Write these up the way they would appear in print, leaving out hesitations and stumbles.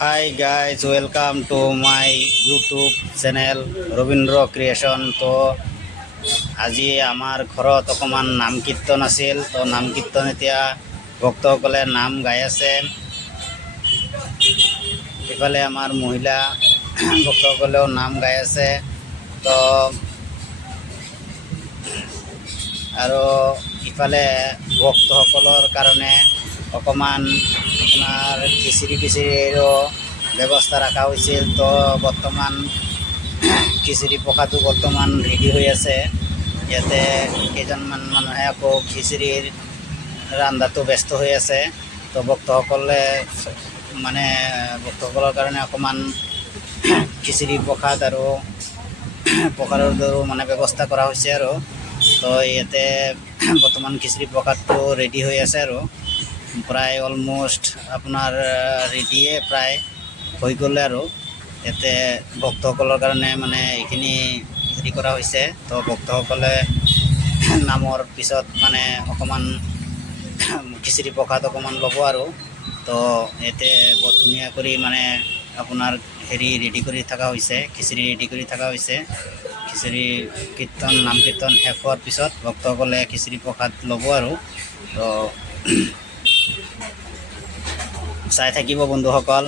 High guys welcome to my YouTube channel Rabindra creation. তো আজি আমাৰ ঘৰত অকণমান নাম কীৰ্তন আছিল। তো নাম কীৰ্তন এতিয়া ভক্তসকলে নাম গাই আছে। ইফালে আমাৰ মহিলা ভক্তসকলেও নাম গাই আছে। তো আৰু ইফালে ভক্তসকলৰ কাৰণে অকণমান আপোনাৰ খিচিৰিৰো ব্যৱস্থা ৰখা হৈছিল। তো বৰ্তমান খিচিৰি পকাটো বৰ্তমান ৰেডি হৈ আছে। ইয়াতে কেইজনমান মানুহে আকৌ খিচিৰিৰ ৰান্ধাটো ব্যস্ত হৈ আছে। তো ভক্তসকলৰ কাৰণে অকণমান খিচিৰি প্ৰসাদ আৰু প্ৰসাদৰো ব্যৱস্থা কৰা হৈছে আৰু। তো ইয়াতে বৰ্তমান খিচিৰি প্ৰসাদটো ৰেডি হৈ আছে আৰু প্ৰায় অলম'ষ্ট আপোনাৰ ৰেডিয়ে প্ৰায় হৈ গ'লে আৰু ইয়াতে ভক্তসকলৰ কাৰণে এইখিনি হেৰি কৰা হৈছে। তো ভক্তসকলে নামৰ পিছত অকণমান খিচিৰি প্ৰসাদ অকণমান ল'ব আৰু। তো ইয়াতে বৰ ধুনীয়া কৰি আপোনাৰ হেৰি ৰেডি কৰি থকা হৈছে, খিচিৰি ৰেডি কৰি থকা হৈছে। খিচিৰি নাম কীৰ্তন শেষ হোৱাৰ পিছত ভক্তসকলে খিচিৰি প্ৰসাদ ল'ব আৰু। তো চাই থাকিব বন্ধুসকল।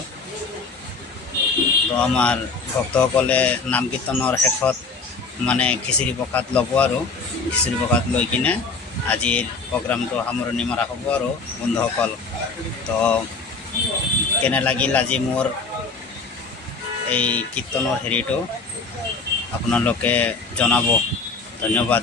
তো আমাৰ ভক্তসকলে নাম কীৰ্তনৰ শেষত খিচিৰি প্ৰসাদ ল'ব আৰু খিচিৰি প্ৰসাদ লৈ কিনে আজিৰ প্ৰগ্ৰামটো সামৰণি মৰা হ'ব আৰু বন্ধুসকল। তো কেনে লাগিল আজি মোৰ এই কীৰ্তনৰ হেৰিটো আপোনালোকে জনাব। ধন্যবাদ।